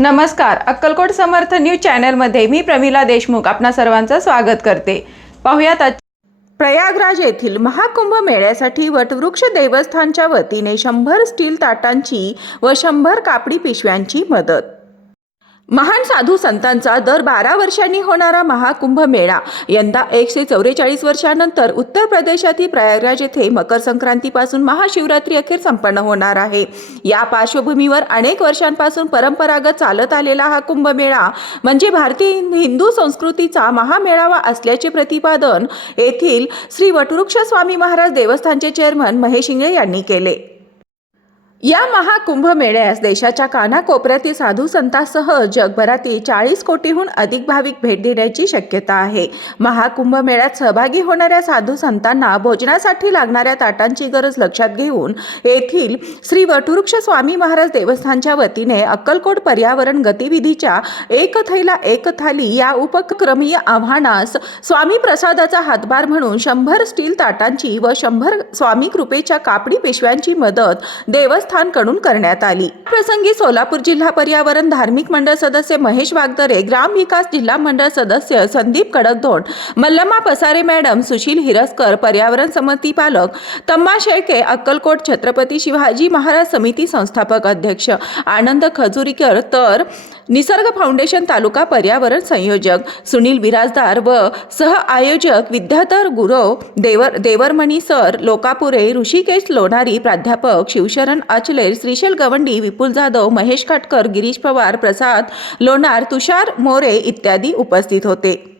नमस्कार अक्कलकोट समर्थ न्यूज चॅनलमध्ये मी प्रमिला देशमुख आपणा सर्वांचं स्वागत करते. पाहुयात प्रयागराज येथील महाकुंभ मेळ्यासाठी वटवृक्ष देवस्थानच्या वतीने शंभर स्टील ताटांची व शंभर कापडी पिशव्यांची मदत. महान साधू संतांचा दर बारा वर्षांनी होणारा महाकुंभ मेळा. यंदा एकशे चौवेचाळीस वर्षानंतर उत्तर प्रदेशातील प्रयागराज येथे मकर संक्रांतीपासून महाशिवरात्री अखेर संपन्न होणार आहे. या पार्श्वभूमीवर अनेक वर्षांपासून परंपरागत चालत आलेला हा कुंभमेळा म्हणजे भारतीय हिंदू संस्कृतीचा महामेळावा असल्याचे प्रतिपादन येथील श्री वटवृक्ष स्वामी महाराज देवस्थानचे चेअरमन महेश इंगळे यांनी केले. या महाकुंभ मेळ्यास देशाच्या कानाकोपऱ्यातील साधू संतांसह जगभरातील चाळीस कोटीहून अधिक भाविक भेट देण्याची शक्यता आहे. महाकुंभ मेळ्यात सहभागी होणाऱ्या साधू संतांना भोजनासाठी लागणाऱ्या ताटांची गरज लक्षात घेऊन येथील श्री वटवृक्ष स्वामी महाराज देवस्थानच्या वतीने अक्कलकोट पर्यावरण गतिविधीच्या एक थैला एक थाली या उपक्रमीय आव्हानास स्वामी प्रसादाचा हातभार म्हणून शंभर स्टील ताटांची व शंभर स्वामी कृपेच्या कापडी पिशव्यांची मदत देवस्थानकडून करण्यात आली. प्रसंगी सोलापूर जिल्हा पर्यावरण धार्मिक मंडळ सदस्य महेश वागदरे ग्राम विकास जिल्हा मंडळ सदस्य संदीप कडकधोंड मल्लमा पसारे मॅडम सुशील हिरसकर पर्यावरण समिती पालक तम्मा शेळके अक्कलकोट छत्रपती शिवाजी महाराज समिती संस्थापक अध्यक्ष आनंद खजुरीकर तर निसर्ग फाउंडेशन तालुका पर्यावरण संयोजक सुनील बिराजदार व सह आयोजक विद्याधर गुरव देवर देवरमणी सर लोकापुरे ऋषिकेश लोणारी प्राध्यापक शिवशरण अचले श्रीशैल गवंडी विपुल जाधव महेश काटकर गिरीश पवार प्रसाद लोणार तुषार मोरे इत्यादी उपस्थित होते.